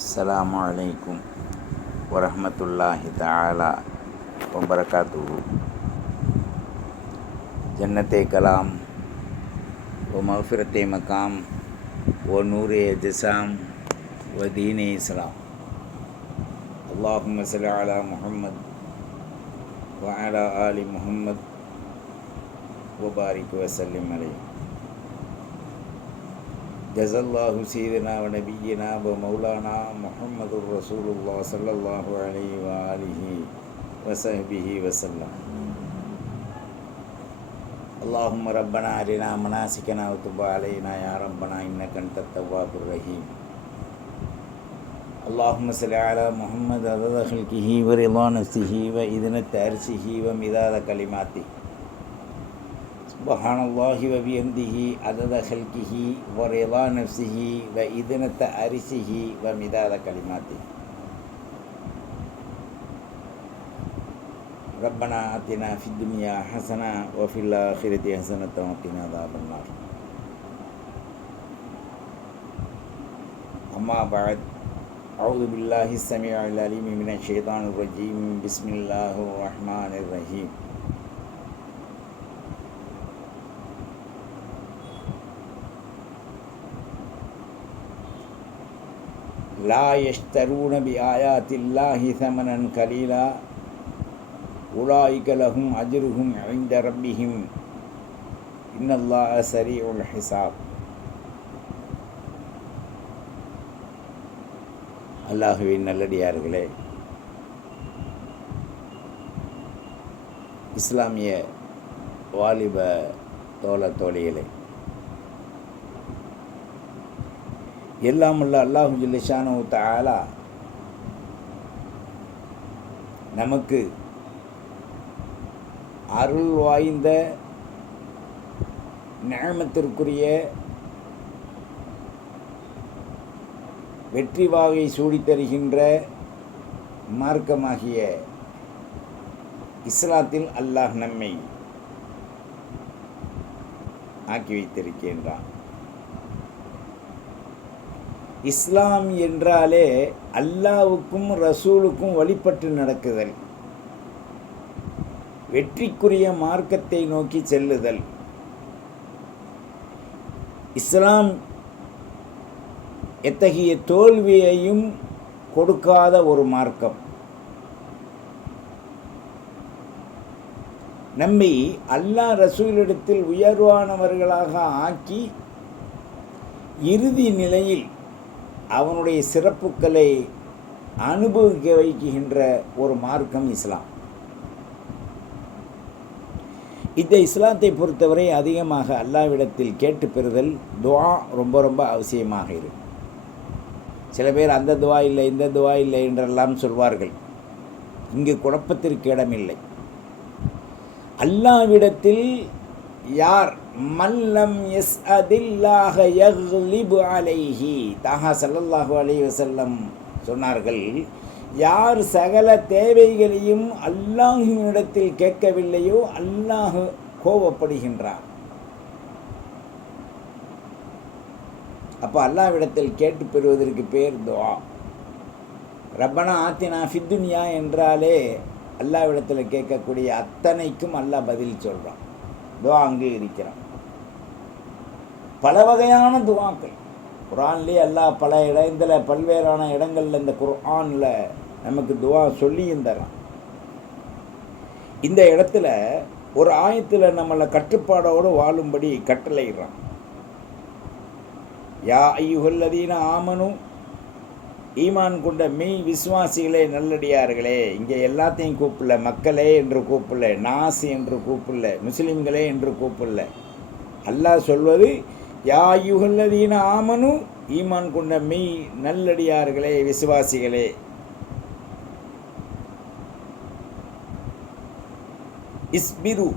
السلام علیکم ورحمۃ اللہ تعالی وبرکاتہ۔ جنت کلام و مغفرت مقام و نور جسام و دین اسلام۔ اللہم صلی علی محمد وعلی آل محمد وبارک وسلم علیہ۔ جزا الله سيدنا ونبينا ومولانا محمد رسول الله صلى الله عليه وآله وصحبه وسلم اللهم ربنا أرنا مناسكنا وتب علينا يا ربنا إنك أنت التواب الرحيم اللهم صل على محمد عدد خلقه ورضا نفسه وإذنة عرشه ومداد كلماته سبحان الله وبحمده عدد خلقه ورضا نفسه وإذنة عرشه ومداد كلماته ربنا آتنا في الدنيا حسنة وفي الآخرة حسنة وقنا عذاب النار أما بعد أعوذ بالله السميع العليم من الشيطان الرجيم بسم الله الرحمن الرحيم لا يشترون بآيات الله ثمنا قليلا أولئك لهم أجرهم عند ربهم إن الله سريع الحساب அல்லாஹுவின் நல்லடியார்களே இஸ்லாமிய வாலிப தோழ தோழிகளே எல்லாம் உள்ள அல்லாஹு ஜில்லிஷானு தாலா நமக்கு அருள் வாய்ந்த நியமத்திற்குரிய வெற்றி வாகை சூடித்தருகின்ற மார்க்கமாகிய இஸ்லாத்தில் அல்லாஹ் நம்மை ஆக்கி வைத்திருக்கின்றான். இஸ்லாம் என்றாலே அல்லாவுக்கும் ரசூலுக்கும் வழிபட்டு நடக்குதல். வெற்றிக்குரிய மார்க்கத்தை நோக்கி செல்லுதல். இஸ்லாம் எத்தகைய தோல்வியையும் கொடுக்காத ஒரு மார்க்கம். நம்மை அல்லாஹ் ரசூலிடத்தில் உயர்வானவர்களாக ஆக்கி இறுதி நிலையில் அவனுடைய சிறப்புகளை அனுபவிக்க வைக்கின்ற ஒரு மார்க்கம் இஸ்லாம். இந்த இஸ்லாத்தை பொறுத்தவரை அதிகமாக அல்லாவிடத்தில் கேட்டு பெறுதல் துவா ரொம்ப ரொம்ப அவசியமாக இருக்கு. சில பேர் அந்த துவா இல்லை இந்த துவா இல்லை என்றெல்லாம் சொல்வார்கள். இங்கு குழப்பத்திற்கு இடமில்லை. அல்லாவிடத்தில் யார்? மல்லம் எஸ் அதில்லாக யஹ்லிபு அலைஹி. தாஹா சல்லல்லாஹு அலி வசல்லம் சொன்னார்கள் யார் சகல தேவைகளையும் அல்லாஹுவினிடத்தில் கேட்கவில்லையோ அல்லாஹ் கோபப்படுகின்றார் அப்போ அல்லாவிடத்தில் கேட்டு பெறுவதற்கு பேர் துவா ரப்பனா ஆத்தினா ஃபித்துனியா என்றாலே அல்லாவிடத்தில் கேட்கக்கூடிய அத்தனைக்கும் அல்லாஹ் பதில் சொல்கிறான் துவா அங்கே இருக்கிறான் பல வகையான துவாக்கள். குரான்லேயே எல்லா பல இடங்களில் பல்வேறான இடங்களில் இந்த குர்ஆனில் நமக்கு துவா சொல்லியும் தரான் இந்த இடத்துல ஒரு ஆயத்தில் நம்மளை கட்டுப்பாடோடு வாழும்படி கட்டளையிடுறான். யா ஐயுகல்லதீன ஆமனும் ஈமான் கொண்ட மெய் விசுவாசிகளே நல்லடியார்களே இங்கே எல்லாத்தையும் கூப்பிடல மக்களே என்று கூப்பிடல நாஸ் என்று கூப்பிடல முஸ்லீம்களே என்று கூப்பிடல. அல்லாஹ் சொல்வது யா யுகல்லதீன ஆமனு ஈமான் கொண்ட மெய் நல்லடியார்களே விசுவாசிகளே. இஸ்பிரு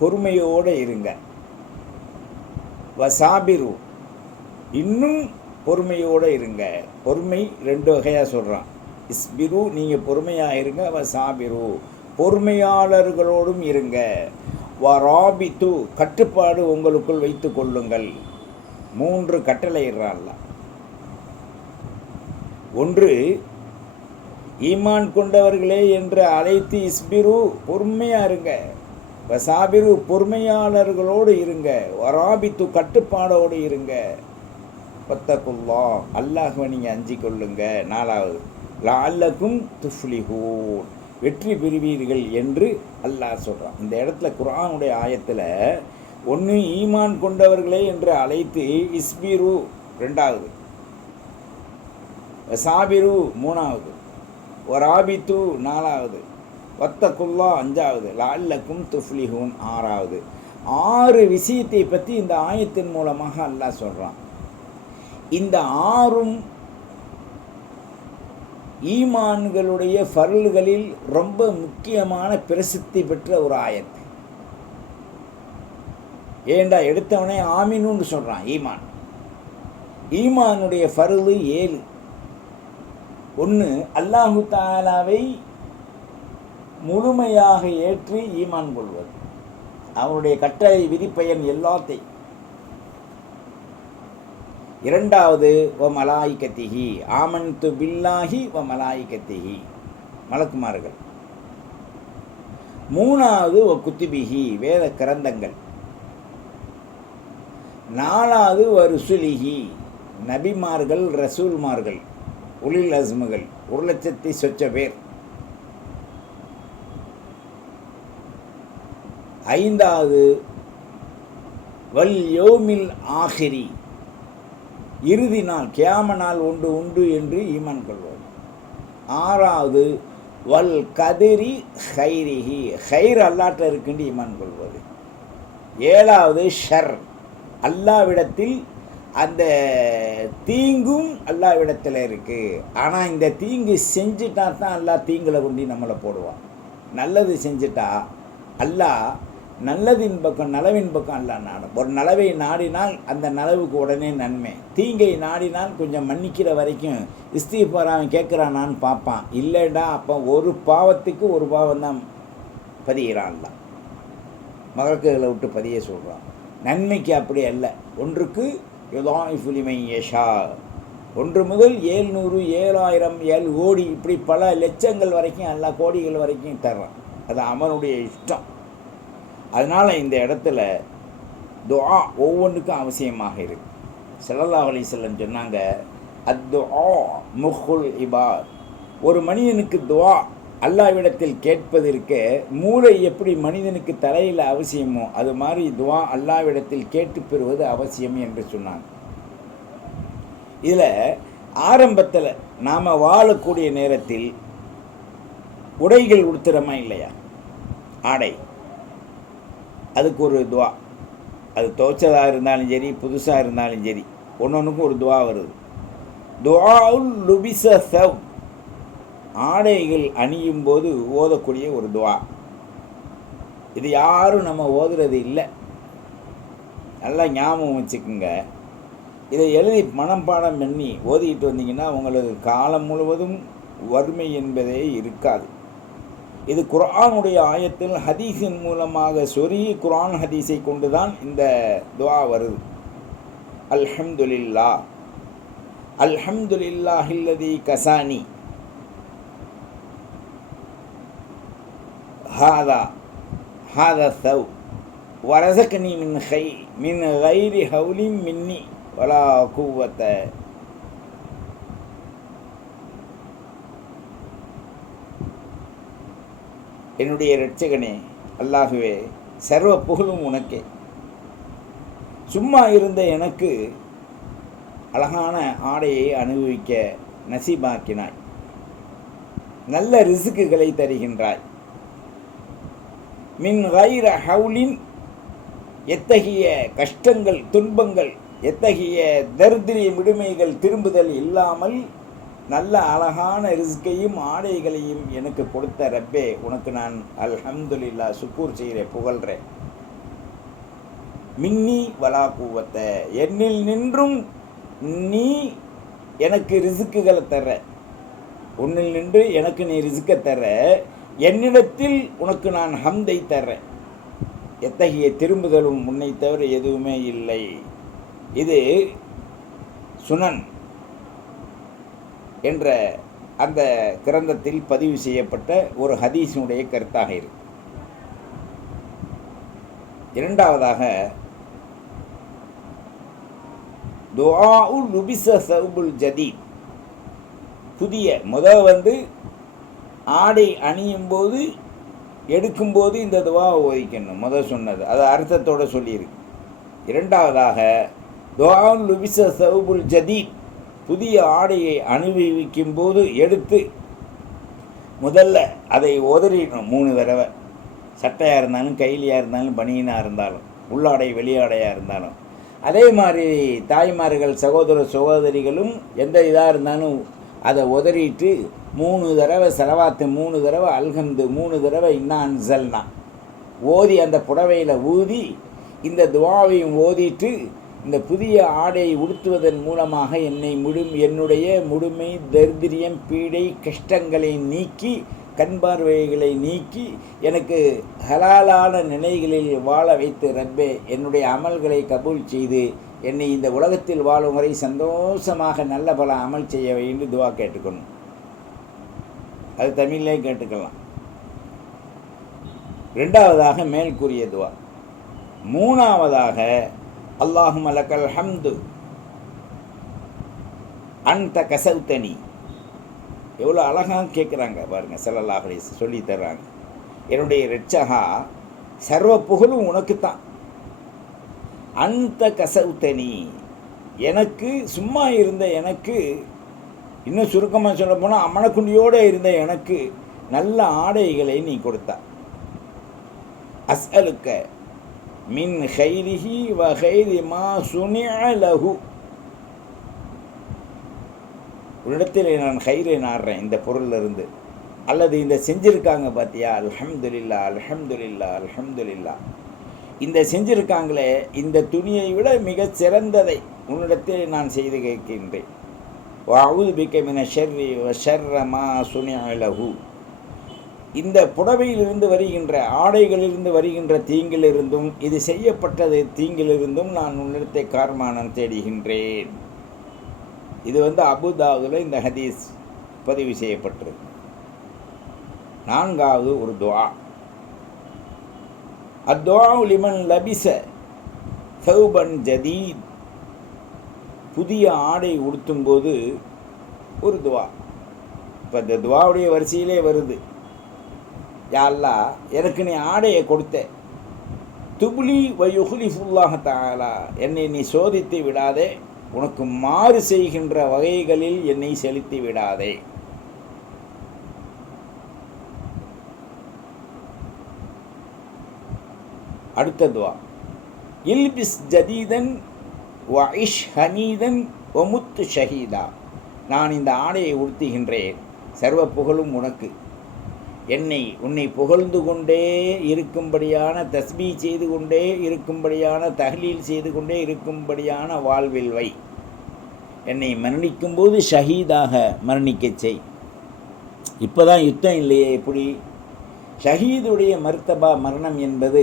பொறுமையோடு இருங்க. வசாபிரு இன்னும் பொறுமையோடு இருங்க. பொறுமை ரெண்டு வகையாக சொல்கிறான் இஸ்பிரு நீங்கள் பொறுமையாக இருங்க சாபிரு. பொறுமையாளர்களோடும் இருங்க. வராபித்து கட்டுப்பாடு உங்களுக்குள் வைத்து கொள்ளுங்கள். மூன்று கட்டளை இடுறான்ல ஒன்று ஈமான் கொண்டவர்களே என்று அழைத்து இஸ்பிரு பொறுமையாக இருங்க. வசாபிரு பொறுமையாளர்களோடு இருங்க. வராபித்து கட்டுப்பாடோடு இருங்க. பத்தகுல்லா அல்லாஹுவை நீங்கள் அஞ்சி கொள்ளுங்க நாலாவது லால்லக்கும் துஃப்லிஹூன். வெற்றி பெறுவீர்கள் என்று அல்லாஹ் சொல்கிறான் இந்த இடத்துல குர்ஆனுடைய ஆயத்தில் ஒன்று ஈமான் கொண்டவர்களே என்று அழைத்து இஸ்பிரு ரெண்டாவது. சாபிரு மூணாவது. ஒராபித்து நாலாவது. வத்தகுல்லா அஞ்சாவது. லால்லக்கும் துஃப்லிஹூன் ஆறாவது. ஆறு விஷயத்தை பற்றி இந்த ஆயத்தின் மூலமாக அல்லாஹ் சொல்கிறான் இந்த ஆறும் ஈமான்களுடைய ஃபர்ல்களில் ரொம்ப முக்கியமான பிரசித்தி பெற்ற ஒரு ஆயத்து ஏண்டா எடுத்தவனே ஆமினுன்னு சொல்கிறான் ஈமான். ஈமானுடைய ஃபர்லு ஏழு. ஒன்று அல்லாஹு தாலாவை முழுமையாக ஏற்று ஈமான் கொள்வது. அவனுடைய கட்டளை விதிப்பயன் எல்லாத்தையும். இரண்டாவது வ ஆமன் து பில்லாஹி வ மலாய்கத்திகி மலக்குமார்கள். மூணாவது வ குத்துபிஹி வேத கிரந்தங்கள். நாலாவது வ ருசுலிகி நபிமார்கள் ரசூல்மார்கள் உலில் அஸ்முகள் ஒரு லட்சத்தி சொச்ச பேர். ஐந்தாவது வல் யோமில் ஆஹிரி இறுதி நாள் கியாம நாள் ஒன்று உண்டு என்று ஈமான் கொள்வோம். ஆறாவது வல் கதிரி ஹைரிஹி. ஹைர் அல்லாட்ட இருக்குன்னு ஈமான் கொள்வது. ஏழாவது ஷர். அல்லாவிடத்தில் அந்த தீங்கும் அல்லாவிடத்தில் இருக்குது ஆனால் இந்த தீங்கு செஞ்சுட்டா தான் அல்லாஹ் தீங்களை கொண்டு நம்மளை போடுவான். நல்லது செஞ்சுட்டா அல்லாஹ் நல்லதின் பக்கம் நலவின் பக்கம் அல்ல நாடும் ஒரு நலவை நாடினால் அந்த நலவுக்கு உடனே நன்மை. தீங்கை நாடினால் கொஞ்சம் மன்னிக்கிற வரைக்கும் இஸ்தீஃபார் அவன் கேட்குறானான்னு பார்ப்பான். இல்லைடா அப்போ ஒரு பாவத்துக்கு ஒரு பாவம் தான் பதிகிறான்ல மகள்களை விட்டு பதிய சொல்கிறான் நன்மைக்கு அப்படி அல்ல. ஒன்றுக்கு யுதாஃபுலிமை யஷா. ஒன்று முதல் ஏழ்நூறு ஏழாயிரம் ஏழு கோடி இப்படி பல லட்சங்கள் வரைக்கும் எல்லா கோடிகள் வரைக்கும் தர்றான். அது அவனுடைய இஷ்டம். அதனால் இந்த இடத்துல துஆ ஒவ்வொன்றுக்கும் அவசியமாக இருக்கு. ஸல்லல்லாஹு அலி செல்லம் சொன்னாங்க அத்துஆ முஹுல் இபார் ஒரு மனிதனுக்கு துவா அல்லாவிடத்தில் கேட்பதற்கு மூளை எப்படி மனிதனுக்கு தலையில் அவசியமோ அது மாதிரி துவா அல்லாவிடத்தில் கேட்டு பெறுவது அவசியம் என்று சொன்னாங்க. இதில் ஆரம்பத்தில் நாம் வாழக்கூடிய நேரத்தில் உடைகள் உடுத்துறோமா இல்லையா? ஆடை. அதுக்கு ஒரு துவா. அது துவைச்சதாக இருந்தாலும் சரி புதுசாக இருந்தாலும் சரி ஒன்று ஒன்றுக்கும் ஒரு துவா வருது. துவாவுல் லுபிச சவ் ஆடைகள் அணியும் போது ஓதக்கூடிய ஒரு துவா. இது யாரும் நம்ம ஓதுறது இல்லை. நல்லா ஞாபகம் வச்சுக்கோங்க. இதை எழுதி மனம் பாடம் பண்ணி ஓதிக்கிட்டு வந்தீங்கன்னா உங்களுக்கு காலம் முழுவதும் வறுமை என்பதே இருக்காது. இது குரானுடைய ஆயத்தில் ஹதீஸின் மூலமாக சொறி குரான் ஹதீஸை கொண்டு தான் இந்த துவா வருது. அல்ஹம்துலில்லா அல்ஹம்துலில்லா ஹில்லதி கசானி. ஹாதா. ஹாதா சவ் வரசக்கனி மின் ஹை மின் கைரி ஹவுலி மின்னி. வலா கூவத்தை என்னுடைய இரட்சகனே அல்லாகவே சர்வ புகழும் உனக்கே. சும்மா இருந்த எனக்கு அழகான ஆடையை அனுபவிக்க நசிபாக்கினாய். நல்ல ரிசுக்குகளை தருகின்றாய். மின் கைர ஹவுலின் எத்தகைய கஷ்டங்கள் துன்பங்கள் எத்தகைய தரித்திரிய விடுமைகள் திரும்புதல் இல்லாமல் நல்ல அழகான ரிஸ்கையும் ஆடைகளையும் எனக்கு கொடுத்த ரப்பே உனக்கு நான் அல்ஹம்துல்லா சுக்கூர் செய்கிறேன் புகழ்கிறேன் மின்னி வலா கூவத்த என்னில் நின்றும் நீ எனக்கு ரிசுக்குகளை தர உன்னில் நின்று எனக்கு நீ ரிசுக்கை தர என்னிடத்தில் உனக்கு நான் ஹம்தை தர்றேன் எத்தகைய திரும்புதலும் உன்னை தவிர எதுவுமே இல்லை. இது சுனன். என்ற அந்த கிரந்தத்தில் பதிவு செய்யப்பட்ட ஒரு ஹதீஸினுடைய கருத்தாக இருக்கு. இரண்டாவதாக துஆஉ லுபிச சவுபுல் ஜதீத். புதிய முதல் வந்து ஆடை அணியும் போது எடுக்கும்போது இந்த துவாவை ஓதிக்கணும். முதல் சொன்னது. அது அர்த்தத்தோடு சொல்லியிருக்கு. இரண்டாவதாக துவாவுல் லுபிச சவுபுல் ஜதீத் புதிய ஆடையை அனுபவிக்கும் போது எடுத்து முதல்ல அதை உதறிடணும். மூணு தடவை. சட்டையாக இருந்தாலும் கைலியாக இருந்தாலும் பனியனாக இருந்தாலும் உள்ளாடை வெளியாடையாக இருந்தாலும். அதே மாதிரி தாய்மார்கள் சகோதர சகோதரிகளும் எந்த இதாக இருந்தாலும் அதை உதறிட்டு மூணு தடவை செலவாத்து மூணு தடவை அல்கந்து மூணு தடவை இன்னான் ஜல்னா ஓதி அந்த புடவையில் ஊதி இந்த துவாவையும் ஓதிட்டு இந்த புதிய ஆடை உடுத்துவதன் மூலமாக என்னை முடும் என்னுடைய முழுமை தரித்திரியம் பீடை கஷ்டங்களை நீக்கி கண் பார்வைகளை நீக்கி எனக்கு ஹலாலான நிலைகளில் வாழ வைத்து ரப்பே என்னுடைய அமல்களை கபூல் செய்து என்னை இந்த உலகத்தில் வாழும் வரை சந்தோஷமாக நல்ல பல அமல் செய்ய வேண்டும் துவா கேட்டுக்கணும் அது தமிழ்லே கேட்டுக்கலாம். ரெண்டாவதாக மேல் கூறிய துவா. மூணாவதாக அல்லாஹும் அலக்கல் ஹம்து. அந்த கசவுத்தனி எவ்வளோ அழகாக கேட்குறாங்க பாருங்கள் செல்லல்லாஹ் சொல்லி தர்றாங்க. என்னுடைய ரெச்சகா சர்வ புகழும் உனக்கு தான் அந்த கசவுத்தனி எனக்கு சும்மா இருந்த எனக்கு இன்னும் சுருக்கமாக சொல்ல போனால் அமனக்குண்டியோடு இருந்த எனக்கு நல்ல ஆடைகளை நீ கொடுத்தா. அஸ்அலுக்க மின் ஹைரிஹி வ ஹைரி மா சுனிஅ உன்னிடத்தில் நான் ஹைரை நாடுறேன் இந்த பொருளிலிருந்து. அல்லது இந்த செஞ்சுருக்காங்க பார்த்தியா அல்ஹம்துலில்லா அல்ஹம்துலில்லா அல்ஹம்துலில்லா. இந்த செஞ்சிருக்காங்களே இந்த துணியை விட மிகச் சிறந்ததை உன்னிடத்தில் நான் செய்து கேட்கின்றேன். வாவுது பிக்கமின ஷர்ரி ஷர்ரமா சுனியலகு இந்த புடவையிலிருந்து வருகின்ற ஆடைகளிலிருந்து வருகின்ற தீங்கிலிருந்தும் இது செய்யப்பட்டது தீங்கிலிருந்தும் நான் உன்னிடத்தை கார்மானம் தேடுகின்றேன். இது வந்து அபுதாவில் இந்த ஹதீஸ் பதிவு செய்யப்பட்டிருக்கு. நான்காவது ஒரு துவா. அத்வா லிமன் லபிச சௌபன் ஜதீத். புதிய ஆடை உடுத்தும்போது ஒரு துவா. இப்போ இந்த துவாவுடைய வரிசையிலே வருது. யாழ்லா எனக்கு நீ ஆடையை கொடுத்த. துப்ளி வயுஹுலிஃபுல்லாஹ தாலா என்னை நீ சோதித்து விடாதே. உனக்கு மாறு செய்கின்ற வகைகளில் என்னை செலுத்தி விடாதே. அடுத்ததுவா இல்பிஸ் ஜதீதன் வஇஷ் ஹனீதன் ஒமுத்து ஷஹீதா. நான் இந்த ஆடையை உடுத்துகின்றேன். சர்வ புகழும் உனக்கு. என்னை உன்னை புகழ்ந்து கொண்டே இருக்கும்படியான தஸ்பீ செய்து கொண்டே இருக்கும்படியான தஹ்லீல் செய்து கொண்டே இருக்கும்படியான வாழ்வில் வை. என்னை மரணிக்கும்போது ஷஹீதாக மரணிக்கச் செய். இப்போ தான் யுத்தம் இல்லையே எப்படி? ஷஹீதுடைய மர்த்தபா மரணம் என்பது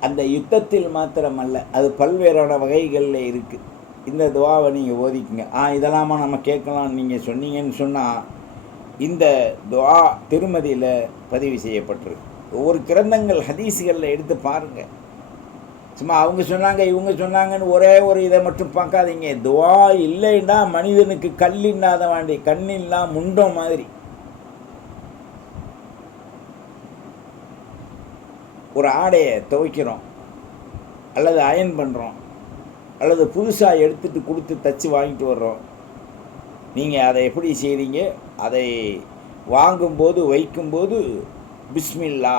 அந்த யுத்தத்தில் மாத்திரமல்ல அது பல்வேறான வகைகளில் இருக்குது இந்த துவாவை நீங்கள் ஓதிக்குங்க. ஆ இதெல்லாமா நம்ம கேட்கலாம் நீங்கள் சொன்னீங்கன்னு சொன்னால் இந்த துவா திருமதியில் பதிவு செய்யப்பட்டிருக்கு ஒவ்வொரு கிரந்தங்கள் ஹதீஸுகளில் எடுத்து பாருங்கள் சும்மா அவங்க சொன்னாங்க இவங்க சொன்னாங்கன்னு ஒரே ஒரு இதை மட்டும் பார்க்காதீங்க. துவா இல்லைன்னா மனிதனுக்கு கல் இல்லாத வாண்டி கண்ணில்லா முண்டம் மாதிரி. ஒரு ஆடையை துவைக்கிறோம் அல்லது அயன் பண்ணுறோம் அல்லது புதுசாக எடுத்துகிட்டு கொடுத்து தச்சு வாங்கிட்டு வர்றோம். நீங்கள் அதை எப்படி செய்கிறீங்க அதை வாங்கும்போது வைக்கும்போது பிஸ்மில்லா.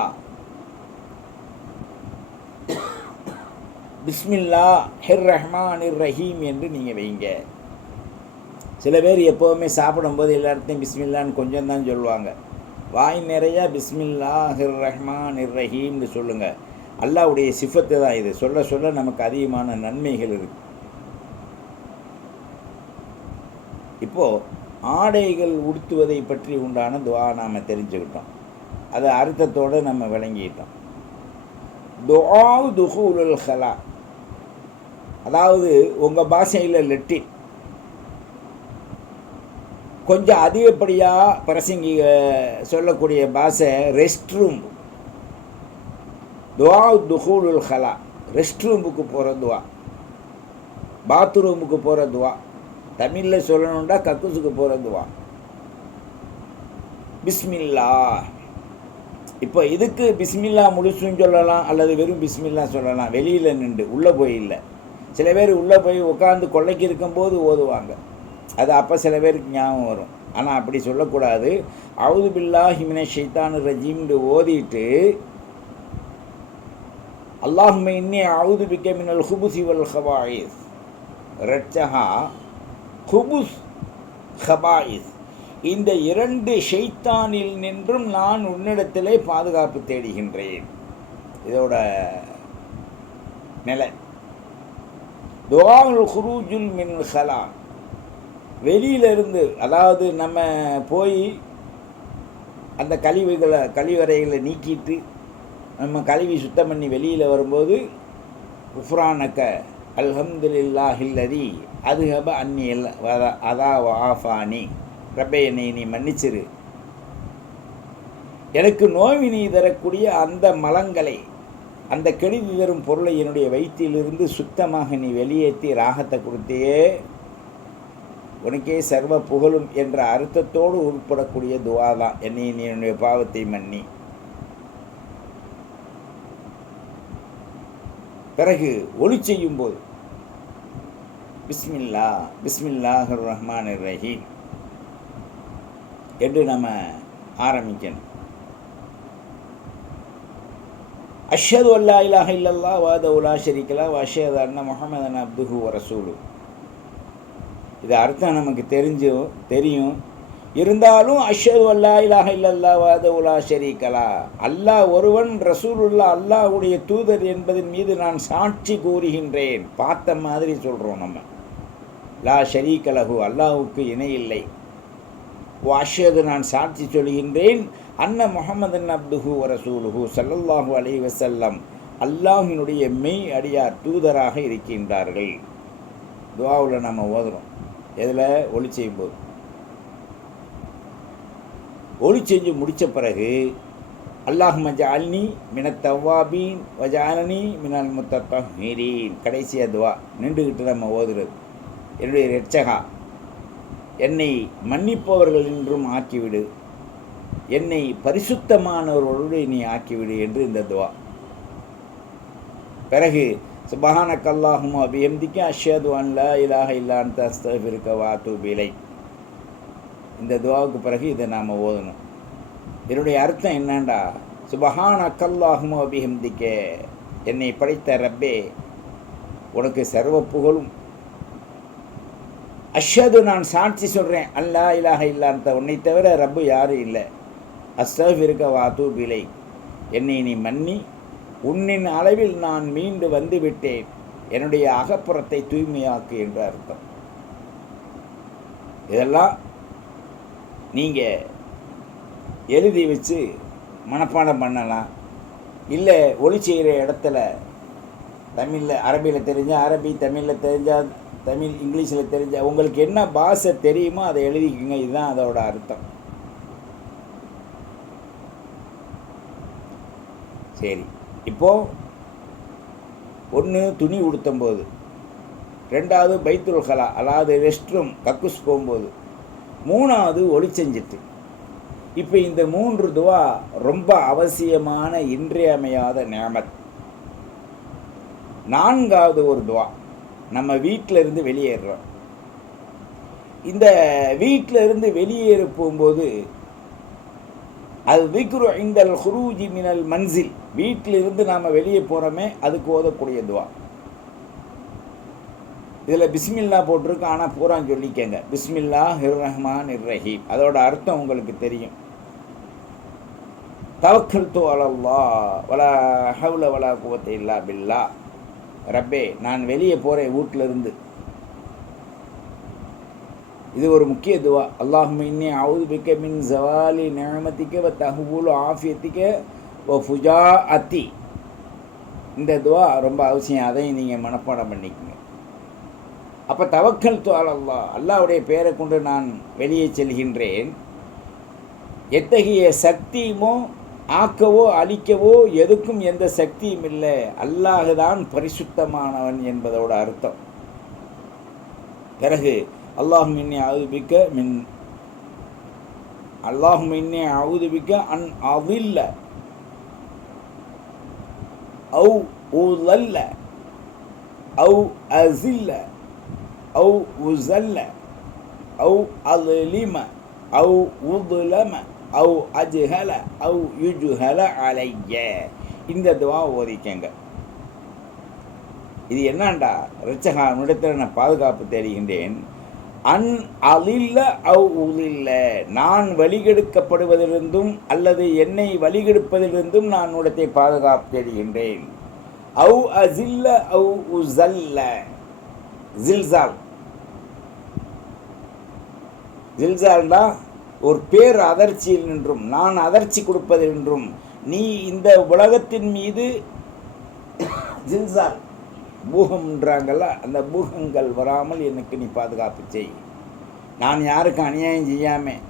பிஸ்மில்லா ஹிர் ரஹ்மான் இர் ரஹீம் என்று நீங்கள் வைங்க. சில பேர் எப்போவுமே சாப்பிடும்போது எல்லா இடத்தையும் பிஸ்மில்லான்னு கொஞ்சம் தான் சொல்லுவாங்க. வாய் நிறையா பிஸ்மில்லா ஹிர் ரஹ்மான் இர் ரஹீம்னு சொல்லுங்கள் அல்லாவுடைய சிஃபத்து தான் இது. சொல்ல சொல்ல நமக்கு அதிகமான நன்மைகள் இருக்கு. இப்போது ஆடைகள் உடுத்துவதை பற்றி உண்டான துவா நாம் தெரிஞ்சுக்கிட்டோம். அதை அர்த்தத்தோடு நம்ம விளங்கிட்டோம். துஆ துஹூலுல் ஹலா அதாவது உங்கள் பாஷையில் லெட்டின் கொஞ்சம் அதிகப்படியாக பிரசங்கி சொல்லக்கூடிய பாஷை ரெஸ்ட் ரூம். துவா துஹூலுல் ஹலா ரெஸ்ட் ரூமுக்கு போகிற துவா. பாத்ரூமுக்கு போகிற துவா. தமிழில் சொல்லணும்னா கக்கூசுக்கு போகிற பிஸ்மில்லா. இப்போ இதுக்கு பிஸ்மில்லா முழுசும் சொல்லலாம் அல்லது வெறும் பிஸ்மில்லா சொல்லலாம்? வெளியில் நின்று உள்ளே போய் இல்லை. சில பேர் உள்ளே போய் உட்காந்து கொள்ளைக்கு இருக்கும்போது ஓதுவாங்க. அது அப்போ சில பேருக்கு ஞாபகம் வரும். ஆனால் அப்படி சொல்லக்கூடாது. அவுது பில்லா ஹிமின ஷைத்தானு ரஜீம்னு ஓதிட்டு அல்லாஹுமே இன்னி அவுது பிக்க மினல் ஹுபுசி வல் ஹவாயிஸ். ரட்சஹா குபுஸ் ஹபாயிஸ். இந்த இரண்டு ஷைத்தானில் நின்றும் நான் உன்னிடத்திலே பாதுகாப்பு தேடுகின்றேன். இதோட நிலை. துவாவுல் குரூஜுல் மின் ஹலா. வெளியிலிருந்து அதாவது நம்ம போய் அந்த கழிவுகளை கழிவறைகளை நீக்கிட்டு நம்ம கழுவி சுத்தம் பண்ணி வெளியில் வரும்போது குஃப்ரானக்க அல்ஹம்துலில்லாஹில்லதி அதுஹப அன்னி அதா வாஃபானி ரப்பே என்னை நீ மன்னிச்சிரு. எனக்கு நோவினி தரக்கூடிய அந்த மலங்களை அந்த கெடுதி தரும் பொருளை என்னுடைய வயிற்றிலிருந்து சுத்தமாக நீ வெளியேற்றி ராகத்தை கொடுத்தே உனக்கே சர்வ புகழும் என்ற அர்த்தத்தோடு உட்படக்கூடிய துவா தான். என்னை நீ என்னுடைய பாவத்தை மன்னி. பிறகு ஒளி செய்யும் போது பிஸ்மில்லா பிஸ்மில்லாஹ் ரஹ்மான் ரஹீம் என்று நம்ம ஆரம்பிக்கணும். அஷது அல்லா இலாஹ இல்லல்லா வாத உலா ஷரிக்கலா வஷது அண்ணா முஹம்மதன் அப்துஹு ரசூலு. இது அர்த்தம் நமக்கு தெரிஞ்சும் தெரியும். இருந்தாலும் அஷது அல்லா இலாஹ இல்லல்லா வாத உலா ஷரிக்கலா அல்லாஹ் ஒருவன் ரசூலுல்லா அல்லாஹ்வுடைய தூதர் என்பதன் மீது நான் சாட்சி கூறுகின்றேன். பார்த்த மாதிரி சொல்கிறோம் நம்ம. லா ஷரீக்கலகு அல்லாஹுக்கு இணை இல்லை. வாஷது நான் சாட்சி சொல்கின்றேன் அன்ன முகமதன் அப்துஹு ரசூலுஹு சல்லல்லாஹு அலி வசல்லம் அல்லாஹினுடைய மெய் அடியார் தூதராக இருக்கின்றார்கள். துவாவில் நம்ம ஓதுறோம். எதில்? ஒளி செய்யும்போது ஒளி செஞ்சு முடித்த பிறகு அல்லாஹ் மஜாலினி மினத் தவ்வாபீன் வஜாலனி மினல் முத்தீரீன் கடைசியாக துவா. நின்றுக்கிட்டு நம்ம ஓதுறது. என்னுடைய ரட்சகா என்னை மன்னிப்பவர்கள் என்றும் ஆக்கிவிடு. என்னை பரிசுத்தமானவர்களோடு நீ ஆக்கிவிடு என்று இந்த துவா. பிறகு சுபஹானக் அல்லாஹும் அபியம்திக்கு அஷ்யது அன்லா இலாஹ இல்லான் தஸ்தபிருக்க வாத்து பிலை இந்த துவாவுக்கு பிறகு இதை நாம் ஓதணும். இதனுடைய அர்த்தம் என்னண்டா? சுபஹானக் அல்லாஹும் அபிஹந்திக்க என்னை படைத்த ரப்பே உனக்கு சர்வ புகழும் அஷது நான் சாட்சி சொல்கிறேன் அல்லா இலாக இல்லாந்த உன்னை தவிர ரப்பு யாரும் இல்லை. அஸ்தஃப் இருக்க வாத்து விலை என்னை நீ மன்னி. உன்னின் அளவில் நான் மீண்டு வந்து விட்டேன். என்னுடைய அகப்புறத்தை தூய்மையாக்கு என்று அர்த்தம். இதெல்லாம் நீங்கள் எழுதி வச்சு மனப்பாடம் பண்ணலாம். இல்லை ஒளி செய்கிற இடத்துல தமிழில் அரபியில் தெரிஞ்சால் அரபி தமிழில் தெரிஞ்சால் தமிழ் இங்கிலீஷில் தெரிஞ்ச உங்களுக்கு என்ன பாஷை தெரியுமோ அதை எழுதிக்கோங்க. இதுதான் அதோட அர்த்தம். சரி இப்போது ஒன்று துணி உடுத்தும்போது ரெண்டாவது பைத்துல் ஹலா அதாவது ரெஸ்ட் ரூம் கக்குஸ் போகும்போது மூணாவது ஒளி செஞ்சிட்டு. இப்போ இந்த மூன்று துவா ரொம்ப அவசியமான இன்றியமையாத நேமத் நான்காவது ஒரு துவா. நம்ம வீட்டில் இருந்து வெளியேறுறோம். இந்த வீட்டில் இருந்து வெளியேற போகும்போது அது விக்ரு இந்தல் ஹுரூஜி மினல் மன்சில். வீட்டிலிருந்து நாம் வெளியே போகிறோமே அதுக்கு ஓதக்கூடிய துவா. இதில் பிஸ்மில்லா போட்டிருக்கு ஆனால் பூரா சொல்லிக்கங்க. பிஸ்மில்லா ஹிர் ரஹ்மான் இர் ரஹீம் அதோட அர்த்தம் உங்களுக்கு தெரியும். தவக்கல் தோ அலல்லா வலா ஹவுல வலா குவத்தை இல்லா பில்லா. ரப்பே நான் வெளியே போகிறேன் வீட்டிலிருந்து. இது ஒரு முக்கிய துவா. அல்லாஹும் இன்னி அவுது பிக்க மின் ஜவாலி நேமத்திக்க வ தஹுபுல் ஆஃபியத்திக்க ஓ ஃபுஜா அத்தி இந்த துவா ரொம்ப அவசியம். அதையும் நீங்கள் மனப்பாடம் பண்ணிக்கங்க. அப்போ தவக்கல் துவால் அல்லா அல்லாவுடைய பெயரை கொண்டு நான் வெளியே செல்கின்றேன். எத்தகைய சக்தியுமோ ஆக்கவோ அழிக்கவோ எதுக்கும் எந்த சக்தியும் இல்லை. அல்லாஹுதான் பரிசுத்தமானவன் என்பதோட அர்த்தம். பிறகு அல்லாஹ் மின்னே அவுதுபிக்க மின் அல்லாஹ் மின்னே அவுதுபிக்க அன் அவில்ல அவு ஊதல்ல அவு அசில்ல அவு உசல்ல அவு அலிம அவு உதுலம. அவு அஜுஹல அவு யுஜுஹல அலைய. இந்த துவா ஓதிக்கங்க. இது என்னண்டா? ரிச்சகா உன்னிடத்தில் நான் பாதுகாப்பு தேடுகின்றேன். அன் அலில்ல அவ் உலில்ல. நான் வழிகெடுக்கப்படுவதிலிருந்தும் அல்லது என்னை வழிகெடுப்பதிலிருந்தும் நான் உடத்தை பாதுகாப்பு தேடுகின்றேன். அவு அசில்ல அவு உசல்ல. ஜில்சால். ஜில்சால்டா ஒரு பேர் அதிர்ச்சியில் நின்றும் நான் அதிர்ச்சி கொடுப்பது என்றும் நீ இந்த உலகத்தின் மீது ஜின்சார் பூகம்ன்றாங்கல்ல அந்த பூகங்கள் வராமல் எனக்கு நீ பாதுகாப்பு செய். நான் யாருக்கும் அநியாயம் செய்யாமல்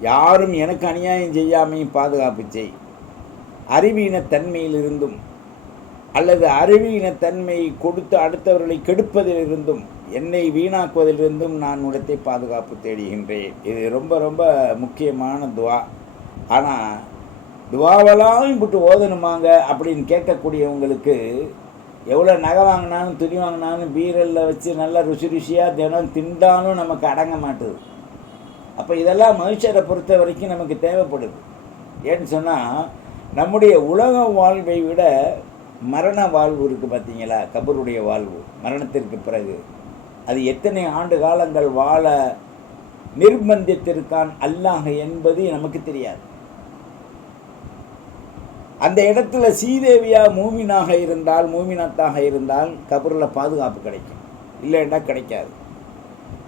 யாரும் எனக்கு அநியாயம் செய்யாமையும் பாதுகாப்பு செய். அறிவீன தன்மையிலிருந்தும் அல்லது அறிவீன கொடுத்து அடுத்தவர்களை கெடுப்பதிலிருந்தும் என்னை வீணாக்குவதிலிருந்தும் நான் உடத்தை பாதுகாப்பு தேடுகின்றேன். இது ரொம்ப ரொம்ப முக்கியமான துவா. ஆனால் துவாவெல்லாம் விட்டு ஓதணுமாங்க அப்படின்னு கேட்கக்கூடியவங்களுக்கு எவ்வளோ நகை வாங்கினாலும் துணி வாங்கினாலும் பீரலில் வச்சு நல்லா ருசி ருசியாக தினம் திண்டாலும் நமக்கு அடங்க மாட்டுது. அப்போ இதெல்லாம் மனுஷரை பொறுத்த வரைக்கும் நமக்கு தேவைப்படுது. ஏன்னு சொன்னால் நம்முடைய உலக வாழ்வை விட மரண வாழ்வு இருக்குது பார்த்தீங்களா கபருடைய வாழ்வு மரணத்திற்கு பிறகு. அது எத்தனை ஆண்டு காலங்கள் வாழ நிர்பந்தித்திருக்கான் அல்லாஹ் என்பது நமக்கு தெரியாது. அந்த இடத்துல சீதேவியா மூமினாக இருந்தால் மூமினத்தாக இருந்தால் கபரில் பாதுகாப்பு கிடைக்கும். இல்லைன்னா கிடைக்காது.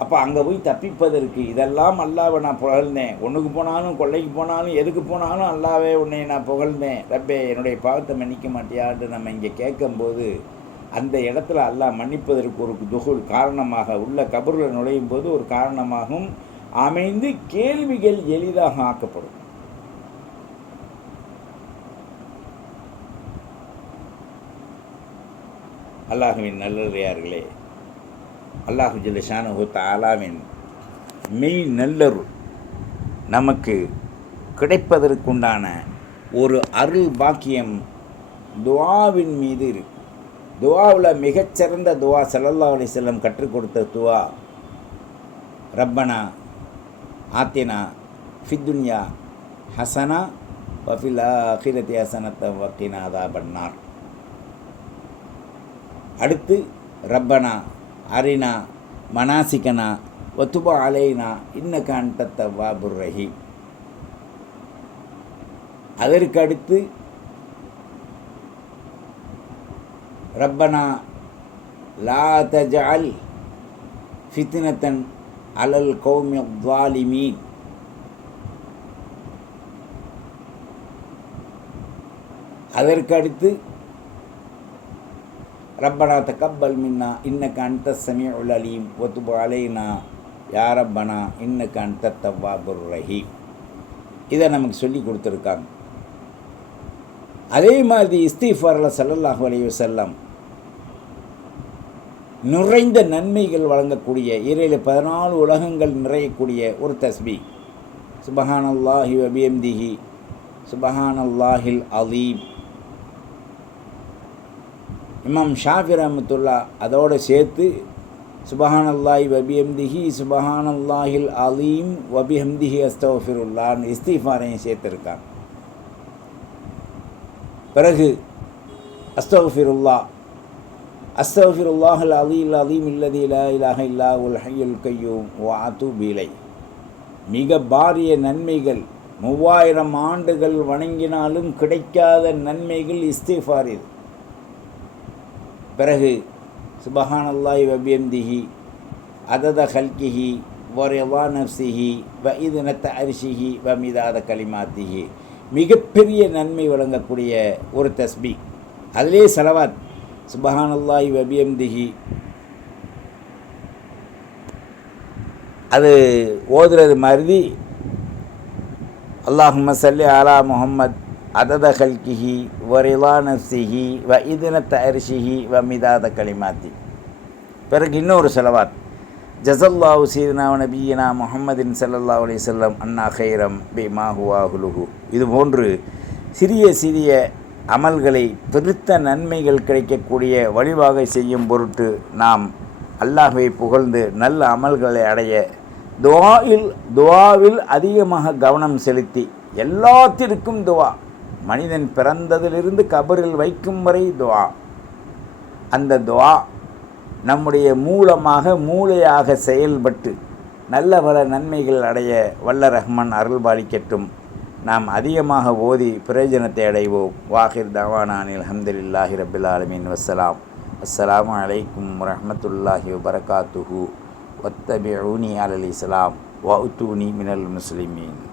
அப்போ அங்கே போய் தப்பிப்பதற்கு இதெல்லாம் அல்லாவை நான் புகழ்ந்தேன். ஒன்றுக்கு போனாலும் கொள்ளைக்கு போனாலும் எதுக்கு போனாலும் அல்லாவே உன்னை நான் புகழ்ந்தேன். ரப்பே என்னுடைய பாவத்தை மன்னிக்க மாட்டியான்னு நம்ம இங்கே கேட்கும்போது அந்த இடத்துல அல்லாஹ் மன்னிப்பதற்கு ஒரு துகுல் காரணமாக உள்ள கபரில் நுழையும் போது ஒரு காரணமாகவும் அமைந்து கேள்விகள் எளிதாக ஆக்கப்படும். அல்லாஹுவின் நல்லதையார்களே அல்லாஹு ஜிலஷானு தாலாவின் மெய் நல்லருள் நமக்கு கிடைப்பதற்குண்டான ஒரு அருள் பாக்கியம் துவாவின் மீது இருக்கு. துவாவில் மிகச்சிறந்த துவா சல்லல்லா அலி செல்லம் கற்றுக் கொடுத்த துவா. ரப்பனா ஆத்தினா ஃபித்துன்யா ஹசனா வஃபில் ஆஹிரத்தி ஹசனத்தை வக்கினா அதா பண்ணார் அடுத்து ரப்பனா அரினா மனாசிக்கனா ஒத்துபா அலைனா இன்ன வாபுர் ரஹீம். அதற்கு அடுத்து ரப்பனா லா தஜால் ஃபித்னத்தன் அலல் கௌமிய துவாலிமீன் அதற்கு அடுத்து ரப்பனா தக்கப்பல் மின்னா இன்னக்க அன்த சமீ உல் அலீம் ஒத்துபு அலைனா யா ரப்பனா இன்னக்க அன்த தவ்வாபுர் ரஹீம். இதை நமக்கு சொல்லி கொடுத்துருக்காங்க. அதே மாதிரி இஸ்தீஃபாரில் சல்லல்லாஹு அலைஹி வஸல்லம் நிறைந்த நன்மைகள் வழங்கக்கூடிய இறையில பதினாலு உலகங்கள் நிறையக்கூடிய ஒரு தஸ்பி. சுபஹானல்லாஹி வபியம்திஹி சுபஹானல்லாஹில் அலீம். இமாம் ஷாஃபி ரஹமத்துல்லா அதோடு சேர்த்து சுபஹானல்லாஹி வபிஹம்திஹி சுபஹானல்லாஹில் அலீம் வபிஹம்திஹி அஸ்தஃபிருல்லான்னு இஸ்தீஃபாரையும் சேர்த்துருக்காங்க. பிறகு அஸ்தோஃபிருல்லா அஸ்தஃபிருல்லாஹ் அலீல் அலீம் இல்லதி லா இலாஹ இல்லா உல் ஹையுல் கையூம் வாத்து பீலை. மிக பாரிய நன்மைகள் மூவாயிரம் ஆண்டுகள் வணங்கினாலும் கிடைக்காத நன்மைகள் இஸ்திஃபார் இது. பிறகு சுபஹானல்லாய் வபியம்திஹி அதத ஹல்கிஹி வரிவா நப்சிஹி வ இதுனத்த அரிசிஹி வ மிதாத கலிமாத்திஹி. மிகப்பெரிய நன்மை வழங்கக்கூடிய ஒரு தஸ்பி அதிலே செலவாத் சுபஹானல்லாய் வபியம்திஹி. அது ஓதுறது மருதி. அல்லாஹும்ம சல்லி அலா முஹம்மத் அதத ஹல்கிஹி வரிலா நஃப்சிஹி வ இதனத் தரிசிஹி வ மிதாத களிமாத்தி பிறகு இன்னொரு செலவாத். ஜசல்லாஹு சீதனா நபியினா முஹம்மதின் ஸல்லல்லாஹு அலி செல்லம் அன்னா ஹைரம் பி மாஹுவாஹுலுஹு இது போன்று சிறிய சிறிய அமல்களை பெருத்த நன்மைகள் கிடைக்கக்கூடிய வழிவாக செய்யும் பொருட்டு நாம் அல்லாஹை புகழ்ந்து நல்ல அமல்களை அடைய துவாவில் துவாவில் அதிகமாக கவனம் செலுத்தி எல்லாத்திற்கும் துவா மனிதன் பிறந்ததிலிருந்து கபரில் வைக்கும் வரை துவா அந்த துவா நம்முடைய மூலமாக மூளையாக செயல்பட்டு நல்ல பல நன்மைகள் அடைய வல்ல ரஹ்மான் அருள்பாலிக்கட்டும். நாம் அதிகமாக ஓதி பிரயோஜனத்தை அடைவோம். வாஹிர் தவானானில் அஹமதுல்லாஹி ரபில் ஆலமின். வசலாம் அஸ்ஸலாமு அலைக்கும் வரஹ்மத்துல்லாஹி வபரகாத்துஹு. வத்தபிஊனி அலல் இஸ்லாம். வவுத்தூனி மினல் முஸ்லிமீன்.